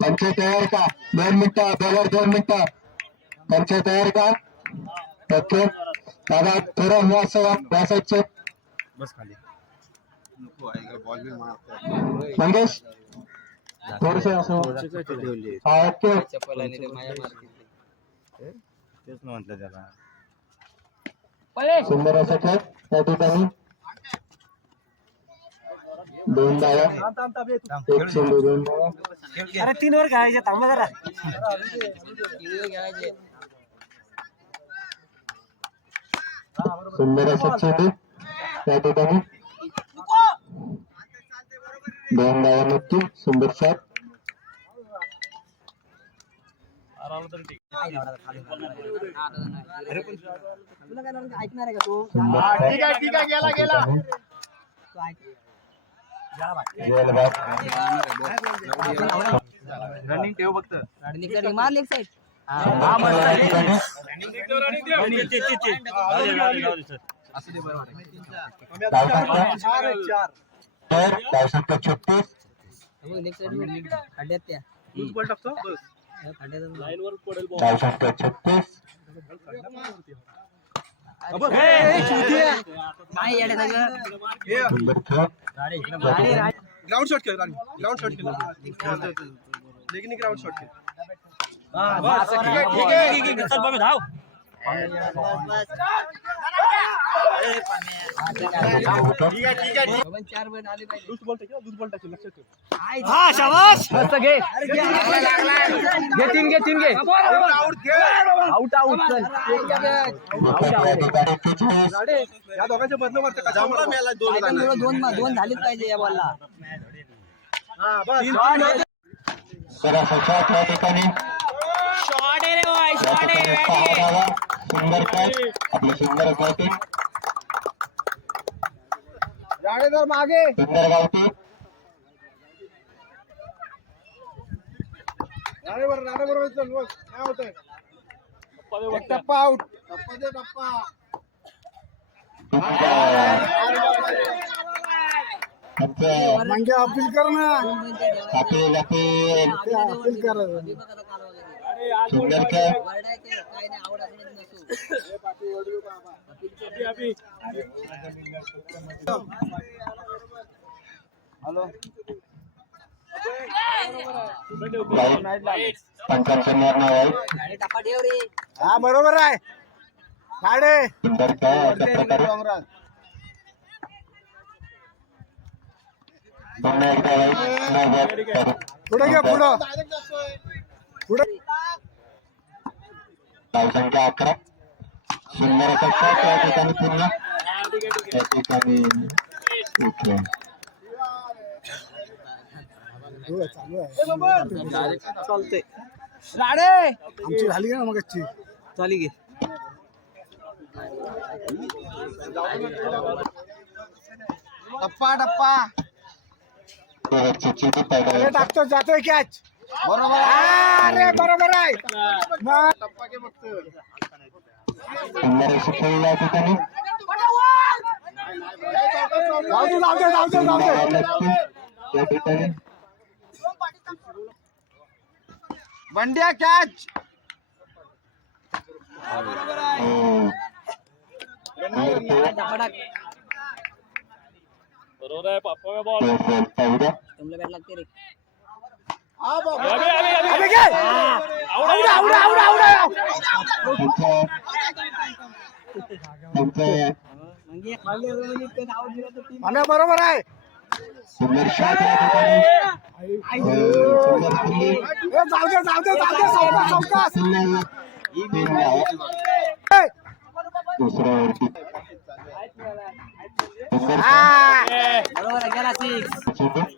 पंचे तयार का दोन मिनिटं बॉलर दोन मिनिटं पंचे तयार का ओके दादा थोडं व्यास व्यासाचे बस खाली मंगेश थोडस असं हा ओके तेच म्हटलं त्याला सुंदर असं खेळ त्या ठिकाणी दोन डाव्या एक चेंडू दोन. अरे तीन वर खेळायचे थांबा जरा. सुंदर असं चेंडू त्या ठिकाणी. दोन डाव्या नक्की सुंदर शॉट ऐकणार आहे का तू? ठीक आहे ठीक आहे गेला गेला. रनिंग ठेव फक्त. मार लेग साईड छत्तीस. खड्ड्यात त्या चौसष्ट छत्तीस. ग्राउंड शॉट खेळ ग्राउंड शॉट खेळ लेकिन ग्राउंड शॉट खेळ पण चार बन आले पाहिजे हा शाबास मस्त घे घे तीन घे तीन घे आउट आउट या दोघांच्या बदल मारते का जांभळा मेला दोन दोन दोन दोन झालीच पाहिजे या बॉलला सरासरी त्या ठिकाणी या ठिकाणी सहा धावा. सुंदर खेळ आपलं सुंदर बॅटिंग जाडेदार मागे सुंदर गावठी राणे बरोबर राणे बरोबर चल बस काय होतंय टप्पा आउट टप्पा दे टप्पा। आमचं अपील कर ना। अपील अपील अपील कर सुंदर काय? पंचांचं निर्णय आहे हा बरोबर आहे. साडे. सुंदर खेळ अशा प्रकारे पुन्हा एकदा नव्वद पुढे घ्या पुढं. पुढे. धावसंख्या अकरा सुंदर असा शॉट या ठिकाणी पुन्हा त्या ठिकाणी ओके चालतंय आमची झाली ना मग चाली घे टप्पा टप्पा टाकतो जातोय कॅच बरोबर अरे बरोबर आहे टप्पा घे फक्त सुंदर अशी खेळ या ठिकाणी त्या ठिकाणी बंड्या कॅच हो. धपाडाक खेळ खेळ तुमला बॅट लागते रे बरोबर आहे सुंदर शॉट या ठिकाणी जाऊ दे जाऊ दे जाऊ दे दुसऱ्यावरती बरोबर गेला six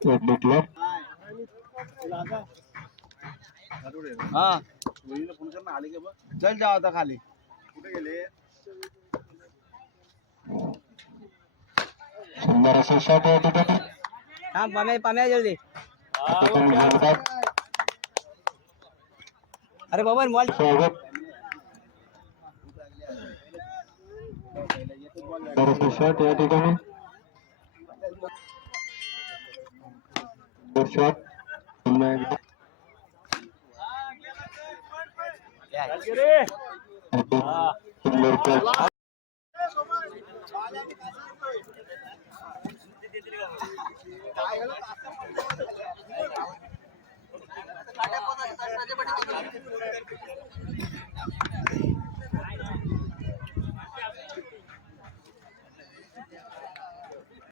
एक भेटलं हा चल जाओ आता खाली कुठे गेले सुंदर असं शॉट या ठिकाणी थांब पाम्या पाम्या जल्दी या ठिकाणी जोरदार अरे बाबा मॉल स्वागत सुंदर असं शॉट या ठिकाणी দর্শক